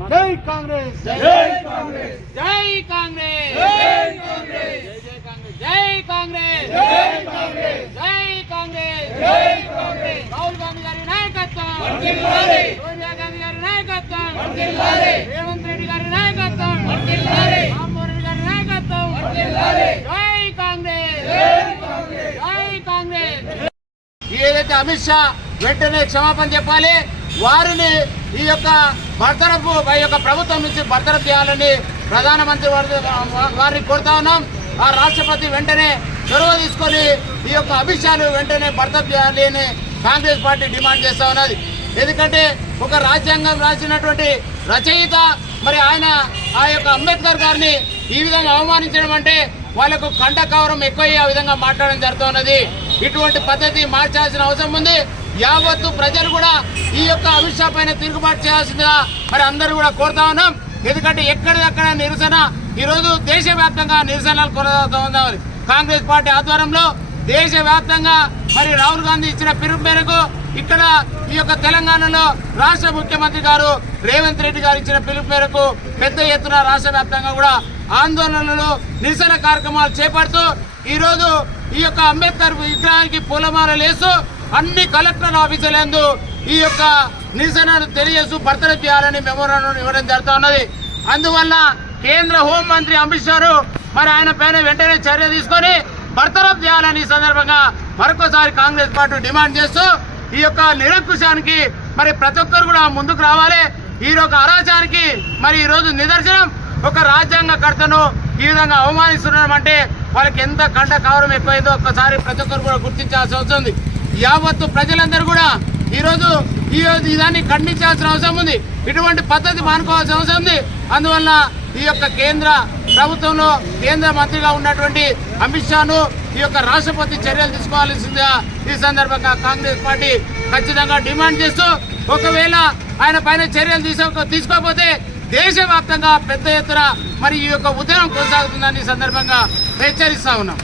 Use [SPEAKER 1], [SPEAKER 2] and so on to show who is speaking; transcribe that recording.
[SPEAKER 1] జై కాంగ్రెస్
[SPEAKER 2] జై కాంగ్రెస్
[SPEAKER 3] జై కాంగ్రెస్
[SPEAKER 2] జై కాంగ్రెస్
[SPEAKER 3] జై కాంగ్రెస్
[SPEAKER 2] జై కాంగ్రెస్
[SPEAKER 3] జై కాంగ్రెస్
[SPEAKER 2] జై కాంగ్రెస్
[SPEAKER 3] రాహుల్ గాంధీ గారి నాయకత్వం
[SPEAKER 2] వర్ధిల్లాలి.
[SPEAKER 3] సోనియా గాంధీ గారి నాయకత్వం
[SPEAKER 2] వర్ధిల్లాలి.
[SPEAKER 3] రేవంత్ రెడ్డి గారి నాయకత్వం
[SPEAKER 2] వర్ధిల్లాలి.
[SPEAKER 3] రామ్మోహన్ రెడ్డి గారి నాయకత్వం
[SPEAKER 2] వర్ధిల్లాలి.
[SPEAKER 3] జై కాంగ్రెస్
[SPEAKER 2] జై కాంగ్రెస్
[SPEAKER 3] జై కాంగ్రెస్
[SPEAKER 1] ఏదైతే అమిత్ షా వెంటనే క్షమాపణ చెప్పాలి వారిని ఈ యొక్క బర్తరఫ్ వారి యొక్క ప్రభుత్వం నుంచి బర్తరఫ్ చేయాలని ప్రధానమంత్రి వారి వారిని కోరుతా ఉన్నాం. ఆ రాష్ట్రపతి వెంటనే చొరవ తీసుకొని ఈ యొక్క అమిత్ వెంటనే బర్తరఫ్ చేయాలి అని కాంగ్రెస్ పార్టీ డిమాండ్ చేస్తా ఉన్నది. ఎందుకంటే ఒక రాజ్యాంగం రాసినటువంటి రచయిత మరి ఆయన ఆ యొక్క అంబేద్కర్ గారిని ఈ విధంగా అవమానించడం అంటే వాళ్ళకు కండ కవరం ఎక్కువ ఆ విధంగా మాట్లాడడం జరుగుతున్నది ఇటువంటి పద్ధతి మార్చాల్సిన అవసరం ఉంది. యావత్తు ప్రజలు కూడా ఈ యొక్క అమిత్ షా పైన తిరుగుబాటు చేయాల్సిందిగా మరి అందరూ కూడా కోరుతా ఉన్నాం. ఎందుకంటే ఎక్కడిదక్కడ నిరసన ఈరోజు దేశవ్యాప్తంగా నిరసనలు కొనసాగుతా ఉంది కాంగ్రెస్ పార్టీ ఆధ్వర్యంలో దేశవ్యాప్తంగా మరి రాహుల్ గాంధీ ఇచ్చిన పిలుపు మేరకు ఇక్కడ ఈ యొక్క తెలంగాణలో రాష్ట్ర ముఖ్యమంత్రి గారు రేవంత్ రెడ్డి గారు ఇచ్చిన పిలుపు మేరకు పెద్ద ఎత్తున రాష్ట్ర వ్యాప్తంగా కూడా ఆందోళనలు నిరసన కార్యక్రమాలు చేపడుతూ ఈరోజు ఈ యొక్క అంబేద్కర్ విగ్రహానికి పూలమాలలు వేస్తూ అన్ని కలెక్టర్ ఆఫీసులందు ఈ యొక్క నిరసనను తెలియజేస్తూ భర్తలు చేయాలని మెమోరాండం ఇవ్వడం జరుగుతూ ఉన్నది. అందువల్ల కేంద్ర హోంమంత్రి అమిత్ షా మరి ఆయన పైన వెంటనే చర్య తీసుకొని బర్తరఫ్ చేయాలని ఈ సందర్భంగా మరొకసారి కాంగ్రెస్ పార్టీ డిమాండ్ చేస్తూ ఈ యొక్క నిరంకుశానికి మరి ప్రతి ఒక్కరు కూడా ముందుకు రావాలి. ఈ యొక్క అరాచానికి మరి ఈరోజు నిదర్శనం ఒక రాజ్యాంగ కర్తను ఈ విధంగా అవమానిస్తున్నాం అంటే వాళ్ళకి ఎంత కంట కవరం ఎక్కువైందో ఒక్కసారి ప్రతి ఒక్కరు కూడా గుర్తించాల్సి వస్తుంది యావత్తు ప్రజలందరూ కూడా ఈ రోజు ఈ దాన్ని ఖండించాల్సిన అవసరం ఉంది. ఇటువంటి పద్ధతి మానుకోవాల్సిన అవసరం ఉంది. అందువల్ల ఈ యొక్క కేంద్ర ప్రభుత్వంలో కేంద్ర మంత్రిగా ఉన్నటువంటి అమిత్ షాను ఈ యొక్క రాష్ట్రపతి చర్యలు తీసుకోవాల్సిందిగా ఈ సందర్భంగా కాంగ్రెస్ పార్టీ ఖచ్చితంగా డిమాండ్ చేస్తూ ఒకవేళ ఆయన పైన చర్యలు తీసుకో తీసుకోకపోతే దేశవ్యాప్తంగా పెద్ద ఎత్తున మరి ఈ యొక్క ఉద్యమం కొనసాగుతుందని సందర్భంగా హెచ్చరిస్తా ఉన్నాం.